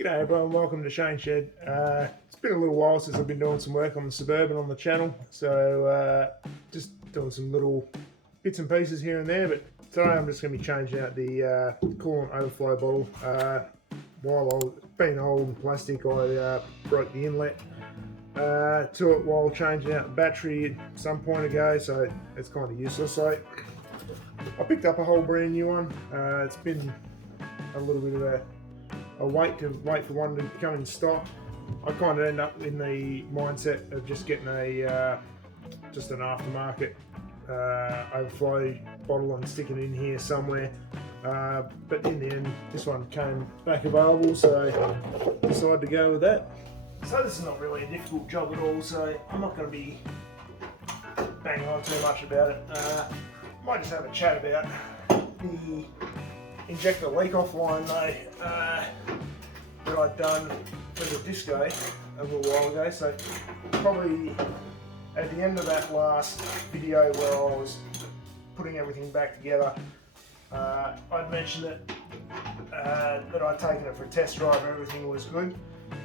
G'day everyone, welcome to Shane Shed. It's been a little while since I've been doing some work on the Suburban on the channel, so just doing some little bits and pieces here and there, but today I'm just going to be changing out the coolant overflow bottle. While it's been old and plastic, I broke the inlet to it while changing out the battery some point ago, so it's kind of useless. So I picked up a whole brand new one. It's been a little bit of a wait for one to come in stock. I kind of end up in the mindset of just getting just an aftermarket overflow bottle and sticking it in here somewhere. But in the end, this one came back available, so decided to go with that. So this is not really a difficult job at all, so I'm not going to be banging on too much about it. Might just have a chat about the injector leak-off line though, that I'd done for the disco a little while ago. So probably at the end of that last video where I was putting everything back together, I'd mentioned that I'd taken it for a test drive and everything was good.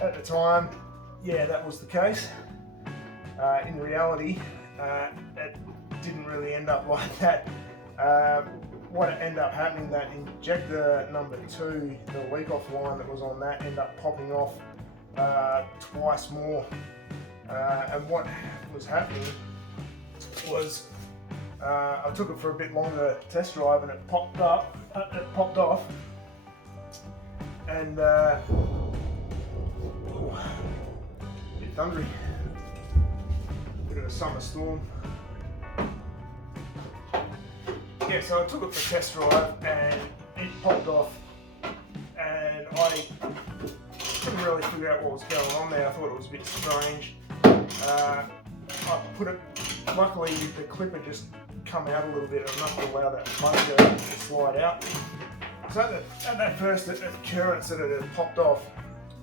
At the time, yeah, that was the case. In reality, it didn't really end up like that. What ended up happening, that injector number 2, the leak-off line that was on that, ended up popping off twice more. And what was happening was I took it for a bit longer test drive and it popped off, and a bit thundery, bit of a summer storm. Yeah, so I took it for a test drive and it popped off, and I couldn't really figure out what was going on there. I thought it was a bit strange. I put it, luckily the clip had just come out a little bit enough to allow that motor to slide out. So at that first occurrence that it had popped off,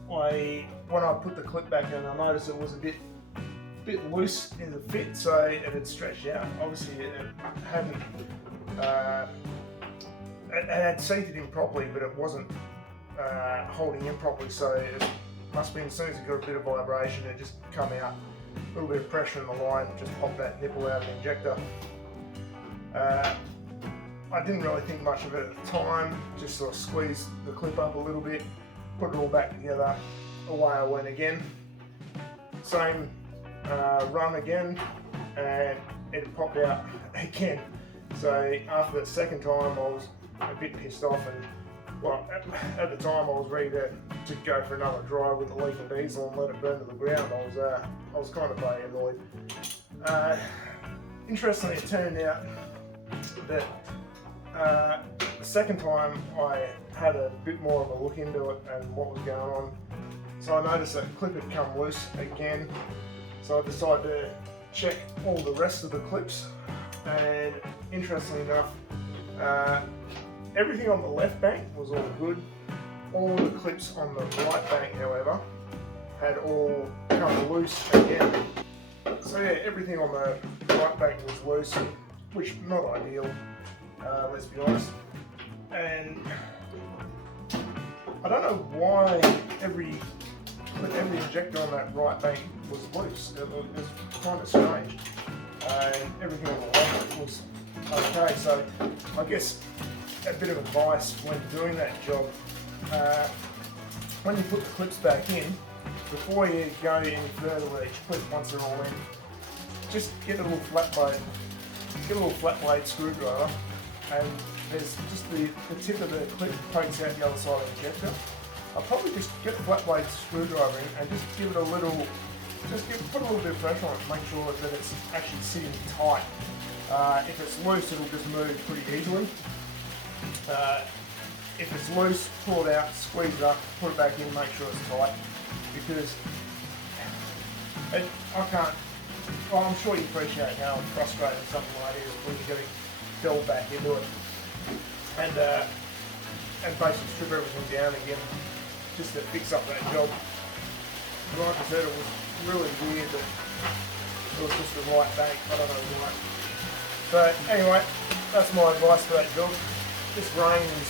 when I put the clip back in, I noticed it was a bit loose in the fit, so it had stretched out. Obviously it hadn't it had seated in properly, but it wasn't holding in properly, so it must have been as soon as it got a bit of vibration, it just come out. A little bit of pressure in the line, just popped that nipple out of the injector. I didn't really think much of it at the time, just sort of squeezed the clip up a little bit, put it all back together, away I went again. Same run again, and it popped out again. So after that second time, I was a bit pissed off, and well, at the time I was ready to go for another drive with the leaking diesel and let it burn to the ground. I was kind of very annoyed. Interestingly, it turned out that the second time I had a bit more of a look into it and what was going on. So I noticed that the clip had come loose again. So I decided to check all the rest of the clips, and interestingly enough, everything on the left bank was all good. All the clips on the right bank, however, had all come loose again. So yeah, everything on the right bank was loose, which not ideal, let's be honest. And I don't know why every injector on that right bank was loose. It was kind of strange. And everything on the left was okay. So I guess a bit of advice when doing that job, when you put the clips back in, before you go any further with each clip, once they're all in, just get a little flat blade screwdriver, and there's just the tip of the clip pokes out the other side of the injector. I'll probably just get the flat blade screwdriver in and just give it a little, put a little bit of pressure on it to make sure that it's actually sitting tight. If it's loose, it'll just move pretty easily. If it's loose, pull it out, squeeze it up, put it back in, make sure it's tight. Because I'm sure you appreciate how frustrating something like this is when you're going to delve back into it and basically strip everything down again just to fix up that job. Like I said, it was really weird that it was just the right bank, I don't know why. So anyway, that's my advice for that job. This rain is,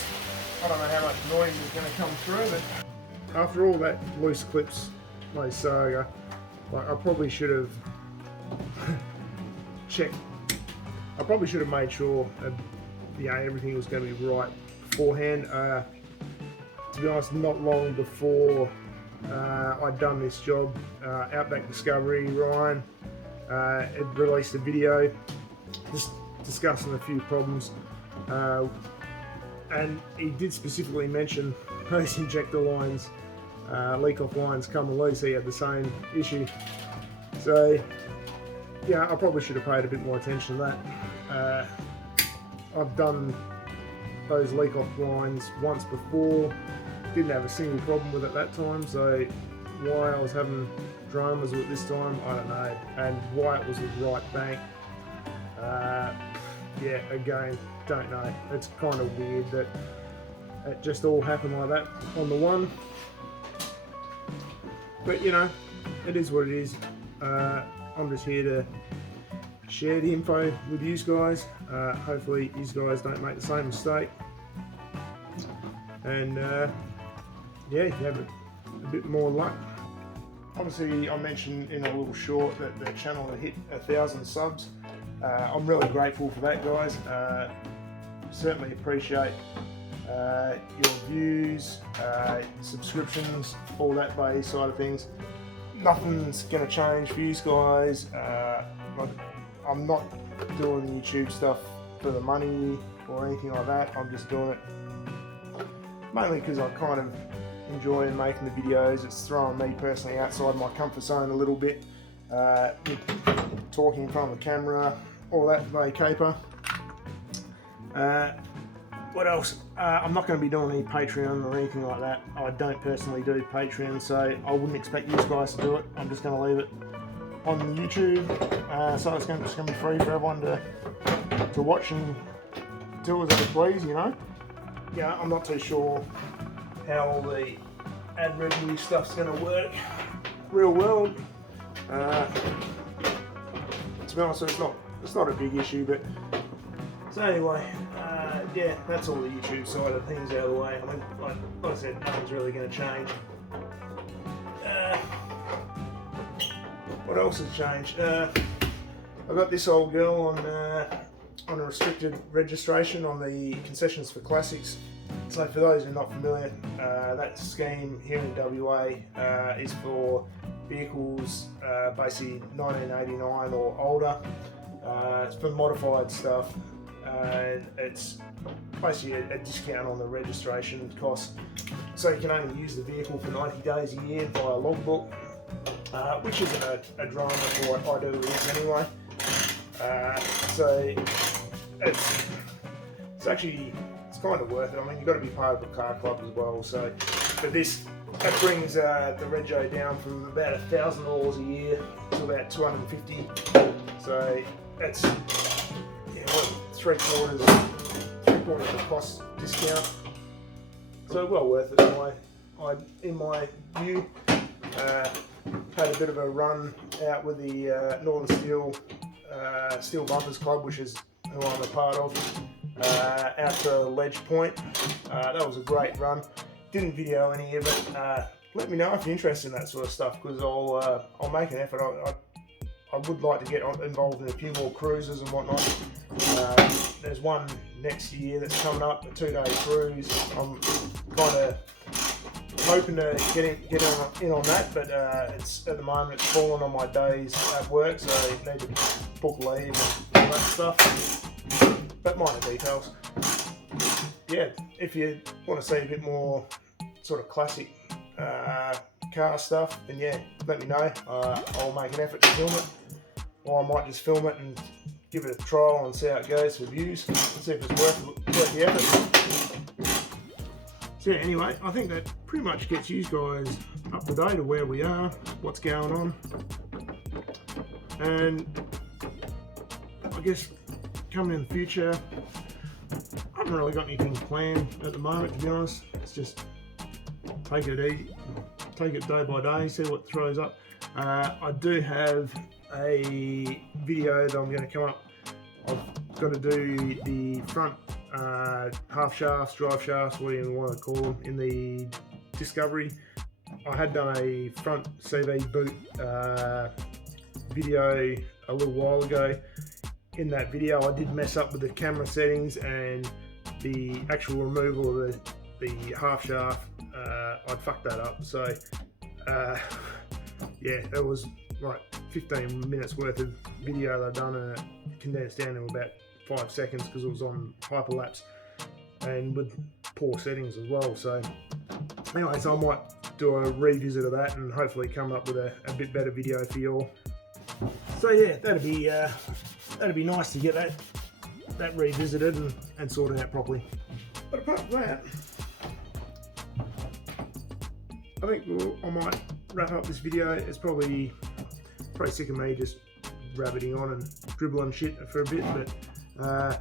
I don't know how much noise is going to come through, but after all that loose clips, my saga, like I probably should have checked. I probably should have made sure everything was going to be right beforehand. To be honest, not long before I'd done this job, Outback Discovery, Ryan had released a video just discussing a few problems, and he did specifically mention those injector lines, leak off lines coming loose. He had the same issue, so yeah, I probably should have paid a bit more attention to that. I've done those leak off lines once before, didn't have a single problem with it at that time, so why I was having dramas with it this time, I don't know, and why it was the right bank, yeah, again, don't know. It's kind of weird that it just all happened like that on the one, but you know, it is what it is. I'm just here to share the info with you guys. Hopefully you guys don't make the same mistake, and yeah, you have a bit more luck. Obviously, I mentioned in a little short that the channel had hit 1,000 subs. I'm really grateful for that, guys. Certainly appreciate your views, subscriptions, all that base side of things. Nothing's going to change for you guys. I'm not doing the YouTube stuff for the money or anything like that. I'm just doing it mainly because I kind of enjoy making the videos. It's throwing me personally outside my comfort zone a little bit. Talking in front of the camera, all that caper. What else? I'm not going to be doing any Patreon or anything like that. I don't personally do Patreon, so I wouldn't expect you guys to do it. I'm just going to leave it on YouTube, so it's just going to be free for everyone to watch and do as they please, you know. Yeah, I'm not too sure how the ad revenue stuff's going to work real well. To be honest, it's not a big issue, but so anyway, yeah, that's all the YouTube side of things out of the way. I mean, like I said, nothing's really going to change. What else has changed? I got this old girl on a restricted registration on the concessions for classics. So for those who are not familiar, that scheme here in WA is for vehicles basically 1989 or older. It's for modified stuff, and it's basically a discount on the registration cost. So you can only use the vehicle for 90 days a year via logbook, which isn't a drama for what I do is anyway. So it's actually kind of worth it. I mean, you've got to be part of a car club as well. So, but that brings the rego down from about $1,000 a year to about $250. So that's three quarters of the cost discount. So well worth it anyway. In my view, had a bit of a run out with the Northern Steel Bumpers Club, which is who I'm a part of. Out to Ledge Point. That was a great run. Didn't video any of it. Let me know if you're interested in that sort of stuff, because I'll make an effort. I would like to get involved in a few more cruises and whatnot. There's one next year that's coming up, a 2-day cruise. I'm kind of hoping to get in on that, but it's at the moment it's falling on my days at work, so I need to book leave and all that stuff. But minor details. Yeah, if you want to see a bit more sort of classic car stuff, then yeah, let me know. I'll make an effort to film it, or I might just film it and give it a trial and see how it goes for views, and see if it's worth the effort. So yeah, anyway, I think that pretty much gets you guys up to date of where we are, what's going on, and I guess coming in the future, I haven't really got anything planned at the moment, to be honest. It's just take it easy, take it day by day, see what throws up. I do have a video that I'm going to come up. I've got to do the front half shafts, drive shafts, what do you want to call them, in the Discovery I had done a front CV boot video a little while ago. In that video I did mess up with the camera settings and the actual removal of the half shaft. I'd fucked that up, so yeah, it was like 15 minutes worth of video that I'd done, and it condensed down to about 5 seconds because it was on hyperlapse and with poor settings as well. So anyway, so I might do a revisit of that and hopefully come up with a bit better video for you all. So yeah, that'd be nice to get that revisited and sorted out properly. But apart from that, I think I might wrap up this video. It's probably sick of me just rabbiting on and dribbling shit for a bit, but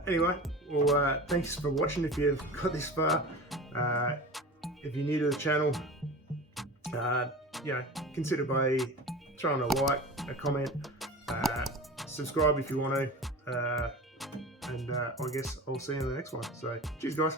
anyway, well, thanks for watching if you've got this far. If you're new to the channel, you know, consider by throwing a like, a comment, subscribe if you want to, and I guess I'll see you in the next one. So cheers guys.